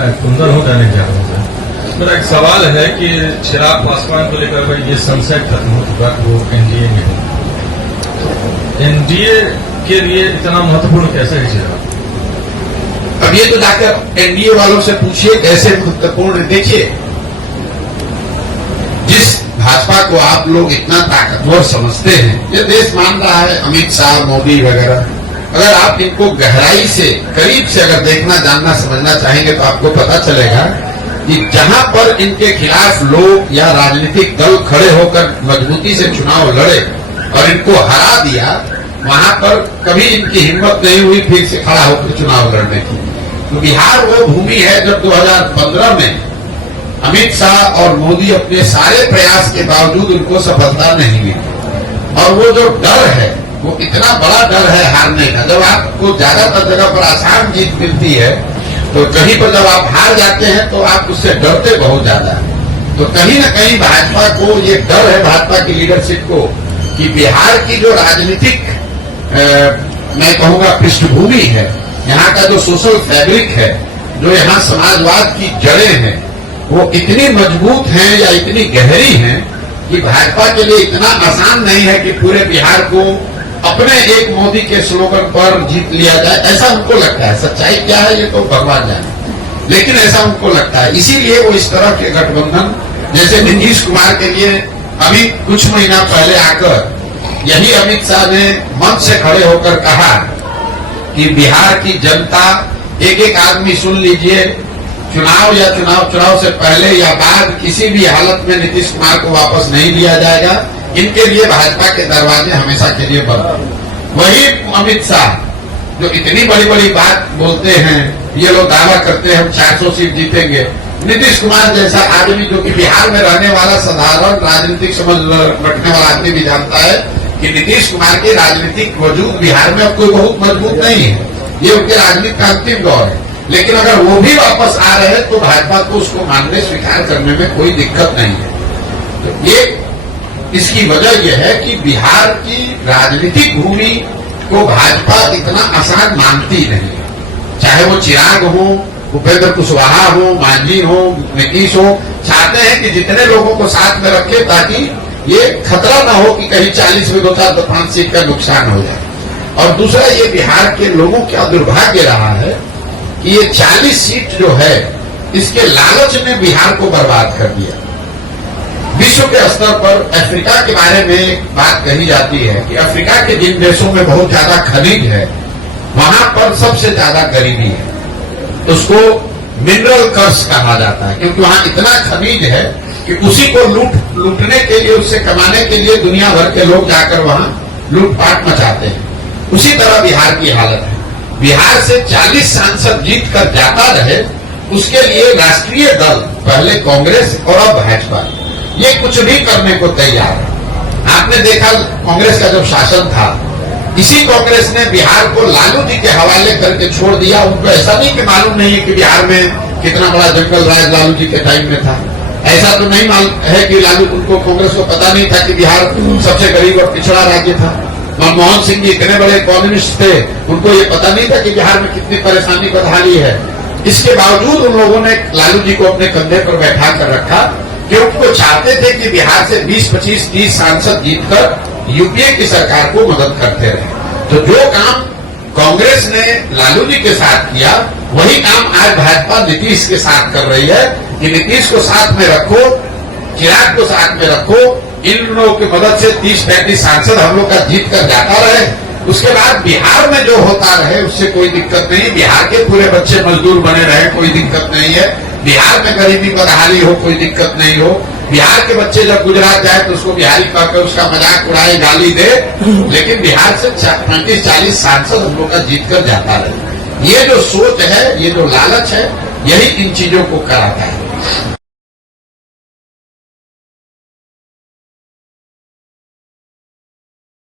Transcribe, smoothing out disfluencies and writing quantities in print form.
मैं कुंदन हूँ दैनिक जागरण से। मेरा एक सवाल है कि चिराग पासवान को लेकर भाई ये संशय खत्म हो चुका वो एनडीए में है। एनडीए के लिए इतना महत्वपूर्ण कैसे है चिराग? अब ये तो जाकर एनडीए वालों से पूछिए कैसे महत्वपूर्ण। देखिए, जिस भाजपा को आप लोग इतना ताकतवर समझते हैं, ये देश मान रहा है, अमित शाह, मोदी वगैरह, अगर आप इनको गहराई से, करीब से अगर देखना, जानना, समझना चाहेंगे तो आपको पता चलेगा कि जहां पर इनके खिलाफ लोग या राजनीतिक दल खड़े होकर मजबूती से चुनाव लड़े और इनको हरा दिया, वहां पर कभी इनकी हिम्मत नहीं हुई फिर से खड़ा होकर चुनाव लड़ने की। तो बिहार वो भूमि है जब 2015 में अमित शाह और मोदी अपने सारे प्रयास के बावजूद उनको सफलता नहीं मिली। और वो जो डर है, वो इतना बड़ा डर है हारने का। जब आपको ज्यादातर जगह पर आसान जीत मिलती है तो कहीं पर जब आप हार जाते हैं तो आप उससे डरते बहुत ज्यादा है। तो कहीं न कहीं भाजपा को ये डर है, भाजपा की लीडरशिप को, कि बिहार की जो राजनीतिक मैं कहूंगा पृष्ठभूमि है, यहाँ का जो सोशल फैब्रिक है, जो यहाँ समाजवाद की जड़ें हैं, वो इतनी मजबूत हैं या इतनी गहरी हैं कि भाजपा के लिए इतना आसान नहीं है कि पूरे बिहार को अपने एक मोदी के स्लोगन पर जीत लिया जाए। ऐसा उनको लगता है। सच्चाई क्या है ये तो भगवान जाने, लेकिन ऐसा उनको लगता है। इसीलिए वो इस तरह के गठबंधन, जैसे नीतीश कुमार के लिए अभी कुछ महीना पहले आकर यही अमित शाह ने मंच से खड़े होकर कहा कि बिहार की जनता, एक एक आदमी सुन लीजिए, चुनाव से पहले या बाद किसी भी हालत में नीतीश कुमार को वापस नहीं लिया जाएगा। इनके लिए भाजपा के दरवाजे हमेशा के लिए बंद। वही अमित शाह जो इतनी बड़ी बड़ी बात बोलते हैं, ये लोग दावा करते हैं हम 400 सीट जीतेंगे। नीतीश कुमार जैसा आदमी जो कि बिहार में रहने वाला साधारण राजनीतिक समझ रखने वाला आदमी भी जानता है कि नीतीश कुमार के राजनीतिक वजूद बिहार में अब कोई बहुत मजबूत नहीं है। ये उनके राजनीति का अंतिम दौर है। लेकिन अगर वो भी वापस आ रहे हैं तो भाजपा को उसको मानने, स्वीकार करने में कोई दिक्कत नहीं है। तो ये इसकी वजह यह है कि बिहार की राजनीतिक भूमि को भाजपा इतना आसान मानती नहीं है। चाहे वो चिराग हो, उपेंद्र कुशवाहा हो, मांझी हो, नीतीश हो, चाहते हैं कि जितने लोगों को साथ में रखे ताकि ये खतरा ना हो कि कहीं 40 में 2-4-5 सीट का नुकसान हो जाए। और दूसरा, ये बिहार के लोगों का दुर्भाग्य रहा है कि ये 40 सीट जो है, इसके लालच ने बिहार को बर्बाद कर दिया। विश्व के स्तर पर अफ्रीका के बारे में बात कही जाती है कि अफ्रीका के जिन देशों में बहुत ज्यादा खनिज है, वहां पर सबसे ज्यादा गरीबी है। उसको मिनरल कर्स कहा जाता है, क्योंकि वहां इतना खनिज है कि उसी को लूटने के लिए, उससे कमाने के लिए दुनिया भर के लोग जाकर वहां लूटपाट मचाते हैं। उसी तरह बिहार की हालत है। बिहार से 40 सांसद जीत कर जाता रहे, उसके लिए राष्ट्रीय दल, पहले कांग्रेस और अब भाजपा, ये कुछ भी करने को तैयार है। आपने देखा कांग्रेस का जब शासन था, इसी कांग्रेस ने बिहार को लालू जी के हवाले करके छोड़ दिया। उनको ऐसा नहीं कि मालूम नहीं है कि बिहार में कितना बड़ा जंगल राज लालू जी के टाइम में था। ऐसा तो नहीं मालूम है कि उनको कांग्रेस को पता नहीं था कि बिहार सबसे गरीब और पिछड़ा राज्य था। मनमोहन सिंह जी इतने बड़े कम्युनिस्ट थे, उनको ये पता नहीं था कि बिहार में कितनी परेशानी बदहाली है। इसके बावजूद उन लोगों ने लालू जी को अपने कंधे पर बैठा कर रखा, क्योंकि वो चाहते थे कि बिहार से 20, 25, 30 सांसद जीतकर यूपीए की सरकार को मदद करते रहे। तो जो काम कांग्रेस ने लालू जी के साथ किया, वही काम आज भाजपा नीतीश के साथ कर रही है कि नीतीश को साथ में रखो, चिराग को साथ में रखो, इन लोगों की मदद से 30-35 सांसद हम लोग का जीत कर जाता रहे। उसके बाद बिहार में जो होता रहे उससे कोई दिक्कत नहीं। बिहार के पूरे बच्चे मजदूर बने रहे, कोई दिक्कत नहीं है। बिहार में गरीबी बदहाली हो, कोई दिक्कत नहीं हो। बिहार के बच्चे जब गुजरात जाए तो उसको बिहारी कहकर उसका मजाक उड़ाए, गाली दे, लेकिन बिहार से 35-40 सांसद हम लोग का जीत कर जाता रहे। ये जो सोच है, ये जो लालच है, यही इन चीजों को कराता है।